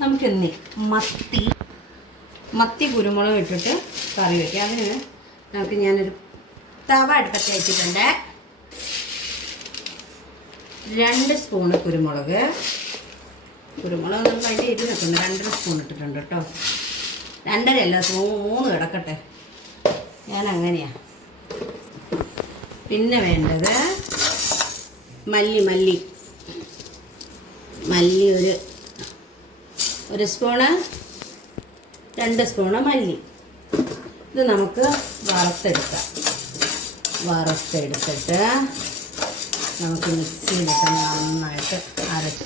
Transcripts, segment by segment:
നമുക്കിന്ന് മത്തി. മത്തി കുരുമുളക് ഇട്ടിട്ട് കറി വയ്ക്കാം അതിന് നമുക്ക് ഞാനൊരു തവ അടുപ്പത്ത് വെച്ചിട്ടുണ്ട്. രണ്ട് സ്പൂണ് കുരുമുളക്. കുരുമുളക് നമുക്ക് അതിന്റെ ഇരുന്ന് നിൽക്കുന്നു രണ്ടര സ്പൂൺ ഇട്ടിട്ടുണ്ട് കേട്ടോ. രണ്ടര അല്ല മൂന്ന് കിടക്കട്ടെ. ഞാൻ അങ്ങനെയാണ് പിന്നെ വേണ്ടത് മല്ലി മല്ലി. മല്ലി ഒരു ഒരു സ്പൂണ് രണ്ട് സ്പൂണ് മല്ലി. ഇത് നമുക്ക് വറുത്തെടുക്കാം. വറുത്തെടുത്തിട്ട് നമുക്ക് മിക്സിയിലിട്ട് നന്നായിട്ട് അരച്ച്.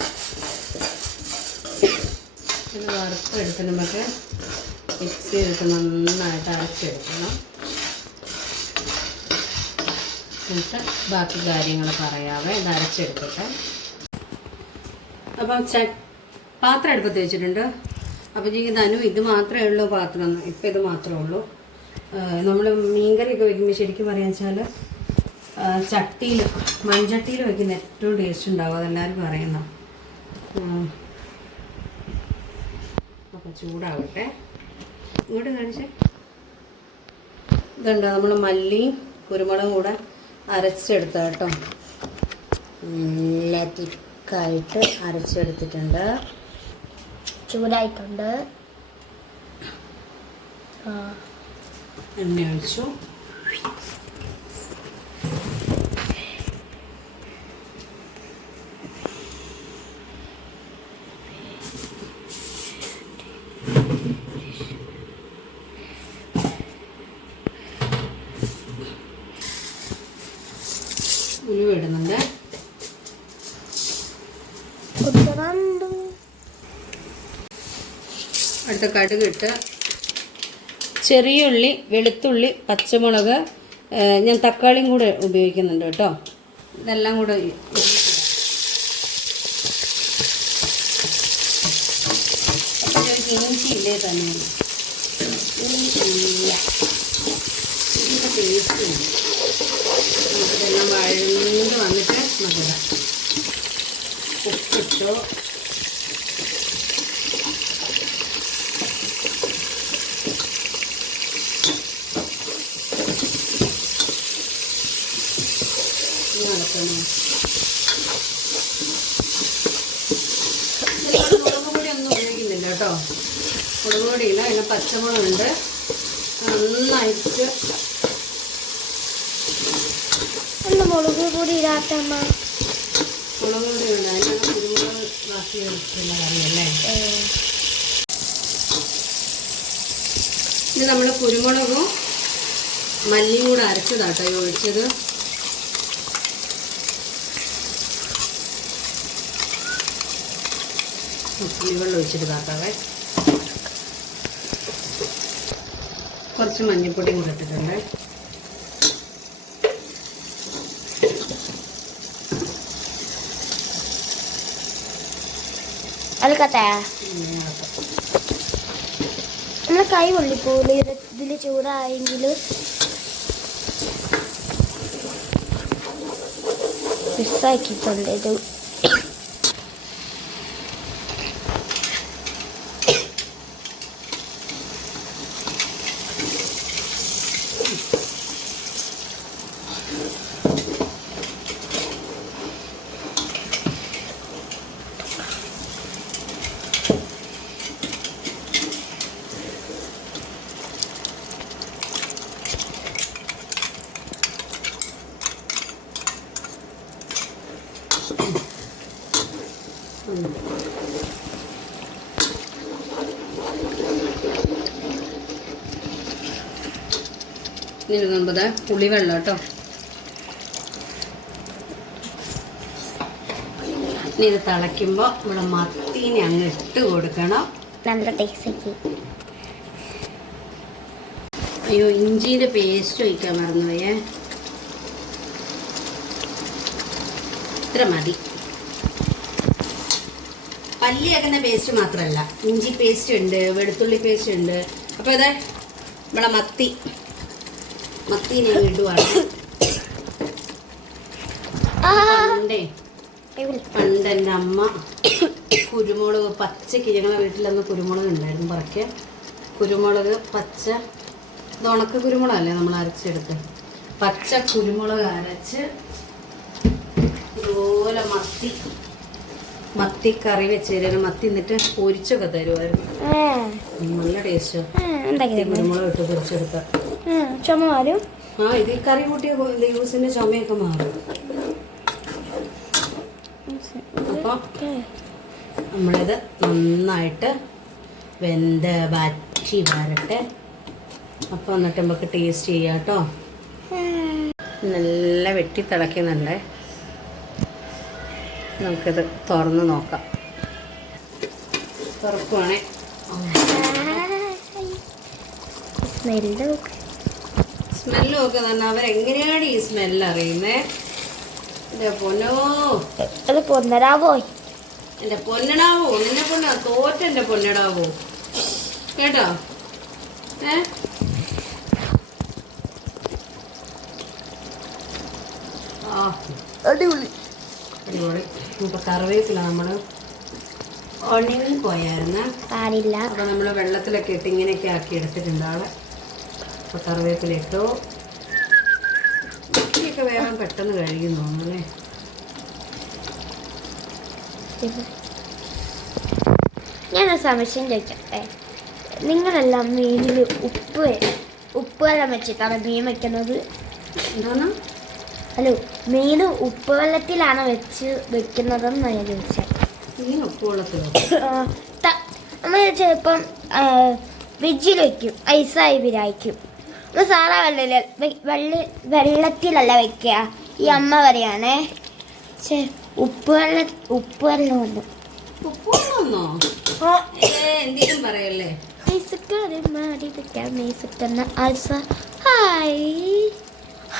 ഇത് വറുത്തെടുത്ത് നമുക്ക് മിക്സിയിലിട്ട് നന്നായിട്ട് അരച്ചെടുക്കണം. എന്നിട്ട് ബാക്കി കാര്യങ്ങൾ പറയാവേ. ഇത് അരച്ചെടുത്തിട്ട്. അപ്പം ച പാത്രം അടുപ്പത്ത് വെച്ചിട്ടുണ്ട്. അപ്പം എനിക്ക് ധനു ഇത് മാത്രമേ ഉള്ളൂ പാത്രം. ഇപ്പം ഇത് മാത്രമേ ഉള്ളൂ. നമ്മൾ മീൻകറിയൊക്കെ വെക്കുമ്പോൾ ശരിക്കും പറയാന്ന് വെച്ചാൽ ചട്ടിയിൽ മൺചട്ടിയിൽ വെക്കുന്ന ഏറ്റവും ടേസ്റ്റ് ഉണ്ടാവും. അതെല്ലാവരും പറയുന്ന അപ്പം ചൂടാവട്ടെ. ഇങ്ങോട്ട് കാണിച്ചേ. ഇതുണ്ട്. നമ്മൾ മല്ലിയും കുരുമുളകും കൂടെ അരച്ചെടുത്ത കേട്ടോ. നല്ല തിക്കായിട്ട് അരച്ചെടുത്തിട്ടുണ്ട്. ചൂടായിട്ടുണ്ട്. എണ്ണ ഒഴിച്ചു. ഉലുവ അടുത്ത കടുക് ഇട്ട് ചെറിയ ഉള്ളി വെളുത്തുള്ളി പച്ചമുളക് ഞാൻ തക്കാളിയും കൂടെ ഉപയോഗിക്കുന്നുണ്ട് കേട്ടോ. ഇതെല്ലാം കൂടെ ഇഞ്ചി ഇല്ലേ തന്നെ? ഇഞ്ചിയില്ല. ഇതിന്റെ ടേസ്റ്റ് നമുക്കിതെല്ലാം വഴണ്ട് വന്നിട്ട് നമുക്ക് ഉപ്പിട്ടു നടക്കണം മുളക് പൊടി ഒന്നും ഉപയോഗിക്കുന്നില്ല കേട്ടോ. മുളക് പൊടിയില്ല അതിന് പച്ചമുളകുണ്ട് നന്നായിട്ട് ഒന്ന് മുളക് പൊടി ഇടാത്തമ്മ മുളക് പൊടി ഉണ്ട് അതിനാണ് കുരുമുളക് ബാക്കി വെച്ചിട്ടുള്ള കറിയല്ലേ ഇത് നമ്മൾ കുരുമുളകും മല്ലിയും കൂടെ അരച്ചതാട്ടോ ഈ ഒഴിച്ചത്. പുളിവെള്ളം ഒഴിച്ചിട്ട് താക്കാവേ കുറച്ച് മഞ്ഞൾപ്പൊടിയും കൂടെ ഇട്ടിട്ടുണ്ട്. നമ്മളെ കൈ പൊള്ളിപ്പോലെ ഇതിൽ ചൂടായെങ്കിൽ മിസ്സാക്കിയിട്ടുണ്ട് ഇത്. ഇനി പുളിവെള്ളം കേട്ടോ. ഇനി ഇത് തിളയ്ക്കുമ്പോൾ ഇവിടെ മത്തീനെ അങ്ങ് ഇട്ട് കൊടുക്കണം. നല്ല ടേസ്റ്റ് അയ്യോ ഇഞ്ചിന്റെ പേസ്റ്റ് ഒഴിക്കാൻ മറന്നുപോയേ. ഇത്ര മതി. പല്ലി വെക്കുന്ന പേസ്റ്റ് മാത്രമല്ല ഇഞ്ചി പേസ്റ്റ് ഉണ്ട് വെളുത്തുള്ളി പേസ്റ്റ് ഉണ്ട്. അപ്പോൾ ഇത് നമ്മളെ മത്തി. മത്തി ഞാൻ ഇടുവാണ്. പണ്ടേ പണ്ട് എന്റെ അമ്മ കുരുമുളക് പച്ചയ്ക്ക് ഞങ്ങളുടെ വീട്ടിലന്ന് കുരുമുളക് ഉണ്ടായിരുന്നു പറക്കെ കുരുമുളക് പച്ച ഇത് ഉണക്ക കുരുമുളകല്ലേ നമ്മൾ അരച്ചെടുത്ത് പച്ച കുരുമുളക് അരച്ച് ഇതുപോലെ മത്തി. മത്തി കറി വെച്ച് തരും. മത്തി എന്നിട്ട് പൊരിച്ചൊക്കെ തരുമായിരുന്നു നല്ല ടേസ്റ്റ് കുരുമുളക് ഇട്ട് പൊരിച്ചെടുത്ത. ചുമ മാറും? ആ ഇത് കറി കൂട്ടിയ യൂസിന്റെ ചുമയൊക്കെ മാറും. അപ്പോൾ നമ്മളിത് നന്നായിട്ട് വെന്ത് വറ്റി വരട്ടെ. അപ്പോൾ എന്നിട്ട് നമുക്ക് ടേസ്റ്റ് ചെയ്യാം കേട്ടോ നല്ല വെട്ടി തിളയ്ക്കുന്നുണ്ട് നമുക്കിത് തുറന്ന് നോക്കാം. തുറക്കുവാണേ. സ്മെല്ല് സ്മെല്ലും ഒക്കെ തന്നെ. അവരെങ്ങനെയാണ് ഈ സ്മെല്ല് അറിയുന്നേ? എന്റെ പൊന്നോ. അത് പൊന്നടാവോ എന്റെ പൊന്നടാവോ. നിന്നെ പൊന്ന തോറ്റ എന്റെ പൊന്നടാവോ. കേട്ടോ? ഏ? ആ. അടിപൊളി. അടിപൊളി. ഇപ്പൊ കറിവേപ്പില നമ്മൾ ഒണിവിൽ പോയായിരുന്നു. പാടില്ല. അപ്പൊ നമ്മൾ വെള്ളത്തിലൊക്കെ ഇട്ട് ഇങ്ങനെയൊക്കെ ആക്കി എടുത്തിട്ടുണ്ട് ആളെ. അപ്പൊ കറിവേപ്പില ഇട്ടു. ഇതൊക്കെ വേഗം പെട്ടെന്ന് കഴിയും തോന്നുന്നല്ലേ ഞാൻ സംശയം ചോദിച്ചോട്ടെ നിങ്ങളെല്ലാം മീനിൽ ഉപ്പ് ഉപ്പ് വെള്ളം വെച്ചിട്ടാണ് മീൻ വെക്കുന്നത്? എന്താണ്? ഹലോ. മീൻ ഉപ്പ് വെള്ളത്തിലാണ് വെച്ച് വെക്കുന്നതെന്ന് ഞാൻ ചോദിച്ചത് മീൻ നമ്മൾ ചിലപ്പം ഫ്രിഡ്ജിൽ വെക്കും ഐസായി വിരായിക്കും. നമ്മൾ സാധാ വെള്ളിൽ വെള്ള വെള്ളത്തിലല്ല വെക്കുക. ഈ അമ്മ പറയാണേ ചേ ഉപ്പ് വെള്ള ഉപ്പ് വെള്ളം ഉണ്ട് എന്തെങ്കിലും പറയല്ലേ? ഐസക്കാരൻ മാറി വെക്കാം ഐസക്കെന്ന ആൽസ ഹായ്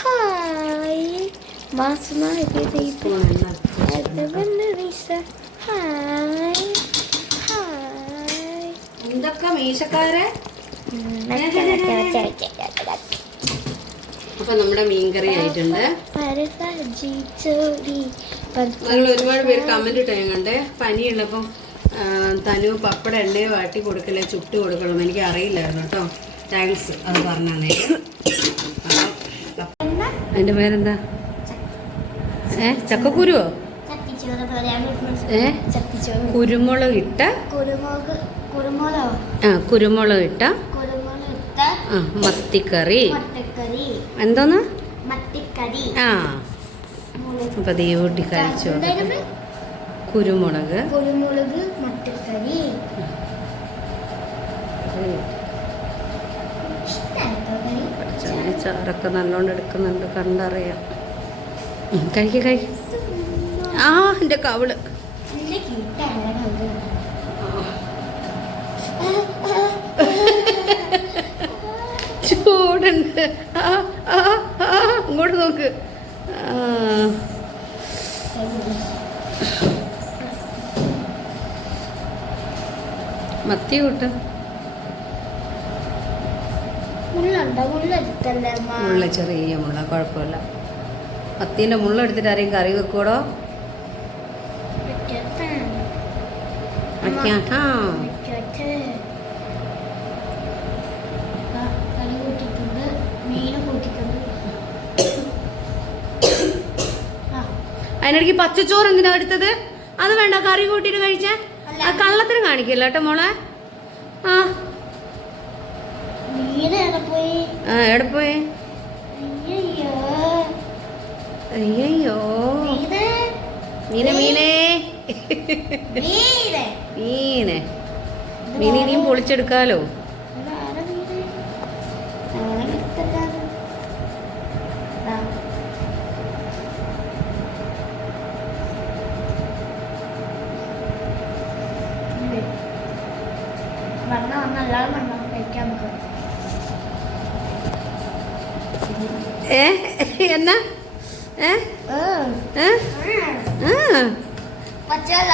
ഹായ്. മാസമായി സ്പൂൺ എണ്ണ ഹായ് the എന്തൊക്കെ മീശക്കാരെ അപ്പൊ നമ്മുടെ മീൻകറി ആയിട്ടുണ്ട് നിങ്ങൾ ഒരുപാട് പേര് കമന്റ് ഇട്ട് ഞങ്ങളുടെ പനിയുള്ളപ്പം തനു പപ്പട എണ്ണയെ വാട്ടി കൊടുക്കലേ ചുട്ട് കൊടുക്കണം എനിക്ക് അറിയില്ലായിരുന്നു കേട്ടോ. താങ്ക്സ് അത് പറഞ്ഞു അതിന്റെ പേരെന്താ? ഏ? ചക്കക്കുരുവോ? ഏ? കുരുമുളക് ഇട്ട? ആ കുരുമുളക് ഇട്ട? ആ മത്തിക്കറി. എന്തോന്ന്? ആ. അപ്പൊ ദൈവൂട്ടി കഴിച്ചു കുരുമുളക്. കുരുമുളക് മട്ടക്കറി ചാറൊക്കെ നല്ലോണം എടുക്കുന്നുണ്ട് കണ്ടറിയാം. ഉം, കഴിക്ക് കഴിക്ക്. ആ എന്റെ കവിൾ. ചൂടുണ്ട്. ആ ആ ആ ഇങ്ങോട്ട് നോക്ക്. മത്തി കൂട്ട്. മുള്ള ചെറിയ മുള്ള കുഴപ്പമില്ല. മത്തീന്റെ മുള്ള എടുത്തിട്ട് ആരെയും കറി വെക്കൂടോ അതിനിടയ്ക്ക് പച്ചച്ചോറ് എന്തിനാ എടുത്തത്? അത് വേണ്ട കറി കൂട്ടിയിട്ട് കഴിച്ചേ. ആ കള്ളത്തിന് കാണിക്കില്ല കേട്ടോ മോളെ. ആ എവിടെ പോയി? അയ്യോ മീനെ മീനെ. മീനെ. മീനെ മീൻ ഇനിയും പൊളിച്ചെടുക്കാലോ. വന്ന വന്ന. എല്ലാവരും വന്നോ. കഴിക്കാൻ നമുക്ക് ഏ? എന്നാ? ആ പച്ചവെള്ള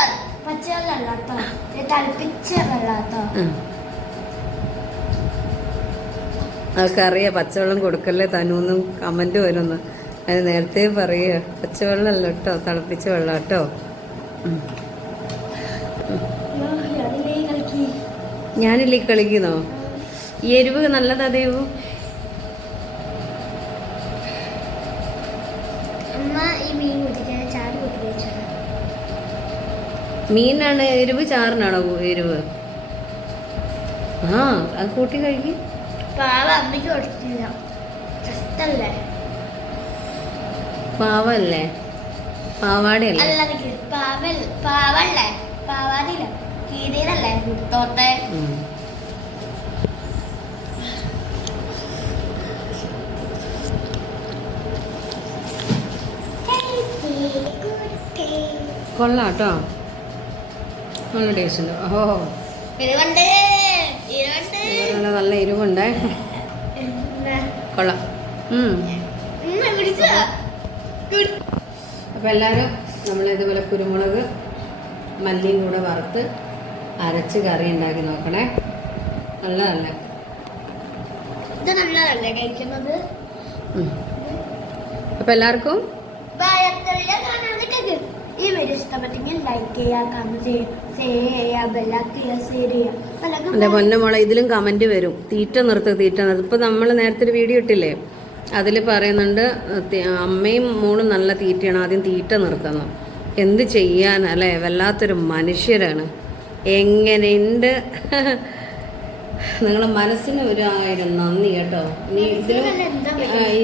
പച്ചവെള്ളം കൊടുക്കല്ലേ തനൂന്നും കമന്റ് വരുന്നു. അത് നേരത്തെ പറയുക പച്ചവെള്ളമല്ല കേട്ടോ തിളപ്പിച്ച വെള്ളം കേട്ടോ. ഞാനില്ലേ കളിക്കുന്നോ? ഈ എരിവ് നല്ലതാ ദേവു അമ്മ ഈ മീൻ കുട്ടിക്കാൻ ചാടി കുട്ടി വെച്ചാണ് മീനാണ് എരിവ് ചാറിനാണോ എരിവ്? ആ അത് കൂട്ടി കഴിക്കും പാവല്ലേ? പാവാടയല്ലേ? അല്ല നിക്ക് പാവൽ പാവല്ലേ പാവാടിയില്ല കീരിയിലല്ലേ മുത്തോട്ടെ ഉം. കൊള്ളാം കേട്ടോ നല്ല ടേസ്റ്റ് ഉണ്ട്. ഇരുവണ്ട് നല്ല എരിവുണ്ടേ കൊള്ളാം. അപ്പോൾ എല്ലാവരും നമ്മൾ ഇതുപോലെ കുരുമുളക് മല്ലിയും കൂടെ വറുത്ത് അരച്ച് കറി ഉണ്ടാക്കി നോക്കണേ. നല്ലതല്ല? ഇത് നല്ലതല്ലേ കഴിക്കുന്നത്? അപ്പോൾ എല്ലാവർക്കും ഈ വീഡിയോ ഇഷ്ടപ്പെട്ടെങ്കിൽ ലൈക്ക് ചെയ്യുക കമന്റ് ചെയ്യുക ഷെയർ ചെയ്യുക ബെല്ലാക്കുക ഷെയർ ചെയ്യുക എന്റെ പൊന്നെ മോളെ ഇതിലും കമന്റ് വരും. തീറ്റ നിർത്തുക തീറ്റ നിർത്തുക ഇപ്പൊ നമ്മൾ നേരത്തെ ഒരു വീഡിയോ ഇട്ടില്ലേ? അതിൽ പറയുന്നുണ്ട് അമ്മയും മോളും നല്ല തീറ്റയാണ് ആദ്യം തീറ്റ നിർത്തുന്നത് എന്ത് ചെയ്യാനല്ലേ വല്ലാത്തൊരു മനുഷ്യരാണ്. എങ്ങനെയുണ്ട്? നിങ്ങളെ മനസ്സിന് ഒരു ആയിരം നന്ദി കേട്ടോ. നീ ഇതിലും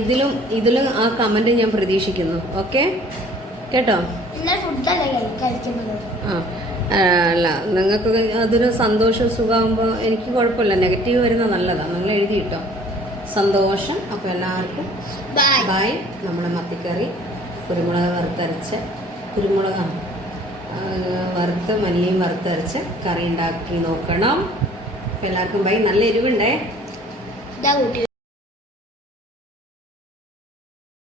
ഇതിലും ഇതിലും ആ കമന്റ് ഞാൻ പ്രതീക്ഷിക്കുന്നു. ഓക്കെ കേട്ടോ? അല്ല നിങ്ങൾക്ക് അതൊരു സന്തോഷം സുഖമാകുമ്പോൾ എനിക്ക് കുഴപ്പമില്ല. നെഗറ്റീവ് വരുന്ന നല്ലതാണ് നിങ്ങൾ എഴുതി കിട്ടോ സന്തോഷം. അപ്പോൾ എല്ലാവർക്കും ബൈ ബായ് നമ്മുടെ മത്തിക്കറി കുരുമുളക് വറുത്തരച്ച് കുരുമുളകാണ്. വറുത്ത് മല്ലിയും വറുത്തരച്ച് കറി ഉണ്ടാക്കി നോക്കണം. എല്ലാവർക്കും ബൈ നല്ല എരിവുണ്ടേ?